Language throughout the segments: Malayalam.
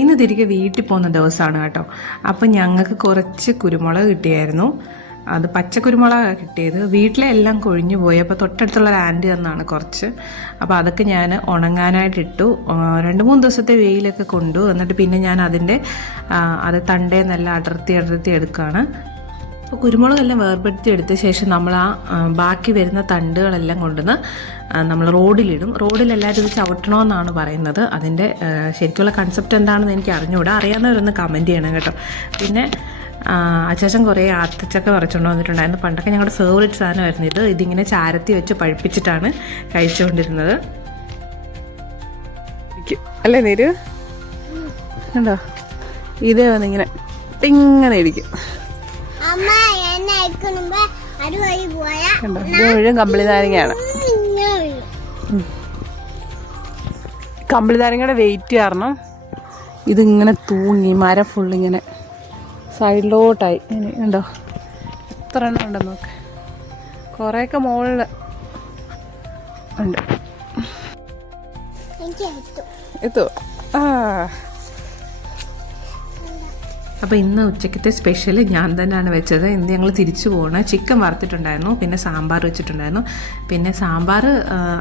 ഇന്ന് തിരികെ വീട്ടിൽ പോകുന്ന ദിവസമാണ് കേട്ടോ. അപ്പം ഞങ്ങൾക്ക് കുറച്ച് കുരുമുളക് കിട്ടിയായിരുന്നു. അത് പച്ചക്കുരുമുളകാണ് കിട്ടിയത്. വീട്ടിലെ എല്ലാം കൊഴിഞ്ഞു പോയി. അപ്പോൾ തൊട്ടടുത്തുള്ള ഒരു ആൻറ്റി തന്നാണ് കുറച്ച്. അപ്പോൾ അതൊക്കെ ഞാൻ ഉണങ്ങാനായിട്ടിട്ടു. 2-3 ദിവസത്തെ വെയിലൊക്കെ കൊണ്ടു. എന്നിട്ട് പിന്നെ ഞാൻ അത് തണ്ടേന്നെല്ലാം അടർത്തി എടുക്കുകയാണ്. അപ്പോൾ കുരുമുളകെല്ലാം വേർപെടുത്തി എടുത്ത ശേഷം നമ്മൾ ബാക്കി വരുന്ന തണ്ടുകളെല്ലാം കൊണ്ടുവന്ന് നമ്മൾ റോഡിലിടും. റോഡിൽ എല്ലാവരും ഇത് ചവിട്ടണമെന്നാണ് പറയുന്നത്. അതിൻ്റെ ശരിക്കുള്ള കൺസെപ്റ്റ് എന്താണെന്ന് എനിക്ക് അറിഞ്ഞുകൂടാ. അറിയാവുന്നവരൊന്ന് കമൻറ്റ് ചെയ്യണം കേട്ടോ. പിന്നെ അച്ചാച്ചൻ കുറേ ആത്തച്ചക്ക പറിച്ചുകൊണ്ട് വന്നിട്ടുണ്ടായിരുന്നു. പണ്ടൊക്കെ ഞങ്ങളുടെ ഫേവറേറ്റ് സാധനമായിരുന്നു ഇതിങ്ങനെ ചാരത്തി വെച്ച് പഴുപ്പിച്ചിട്ടാണ് കഴിച്ചുകൊണ്ടിരുന്നത്. അല്ലേ നീര് കണ്ടോ, ഇതേ വന്നിങ്ങനെ ഇങ്ങനെ ഇരിക്കും. കണ്ടോ, ഇത് മുഴുവൻ കമ്പിളി നാരങ്ങയാണ്. കമ്പിളി നാരങ്ങയുടെ വെയിറ്റ് കാരണം ഇതിങ്ങനെ തൂങ്ങി മരം ഫുള്ളിങ്ങനെ സൈഡിലോട്ടായി. ഇനി കണ്ടോ എത്ര എണ്ണം ഉണ്ടെന്ന് നോക്ക്. കുറേയൊക്കെ മുകളിൽ ഉണ്ട്. എത്തുമോ? അപ്പോൾ ഇന്ന് ഉച്ചക്കത്തെ സ്പെഷ്യൽ ഞാൻ തന്നെയാണ് വെച്ചത്. ഇന്ന് ഞങ്ങൾ തിരിച്ചു പോകണം. ചിക്കൻ വറുത്തിട്ടുണ്ടായിരുന്നു, പിന്നെ സാമ്പാർ വെച്ചിട്ടുണ്ടായിരുന്നു. പിന്നെ സാമ്പാർ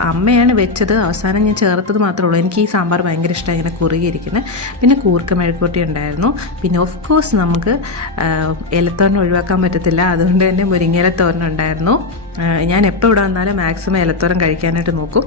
അമ്മയാണ് വെച്ചത്, അവസാനം ഞാൻ ചേർത്തത് മാത്രമേ ഉള്ളൂ. എനിക്ക് ഈ സാമ്പാർ ഭയങ്കര ഇഷ്ടമായി, ഇങ്ങനെ കുറുകിയിരിക്കുന്നത്. പിന്നെ കൂർക്ക മെഴുക്കുവരട്ടി ഉണ്ടായിരുന്നു. പിന്നെ ഓഫ് കോഴ്സ് നമുക്ക് ഇലത്തോരൻ ഒഴിവാക്കാൻ പറ്റത്തില്ല, അതുകൊണ്ട് തന്നെ മുരിങ്ങയില തോരൻ ഉണ്ടായിരുന്നു. ഞാൻ എപ്പോൾ ഇവിടെ വന്നാലും മാക്സിമം ഇലത്തോരൻ കഴിക്കാനായിട്ട് നോക്കും.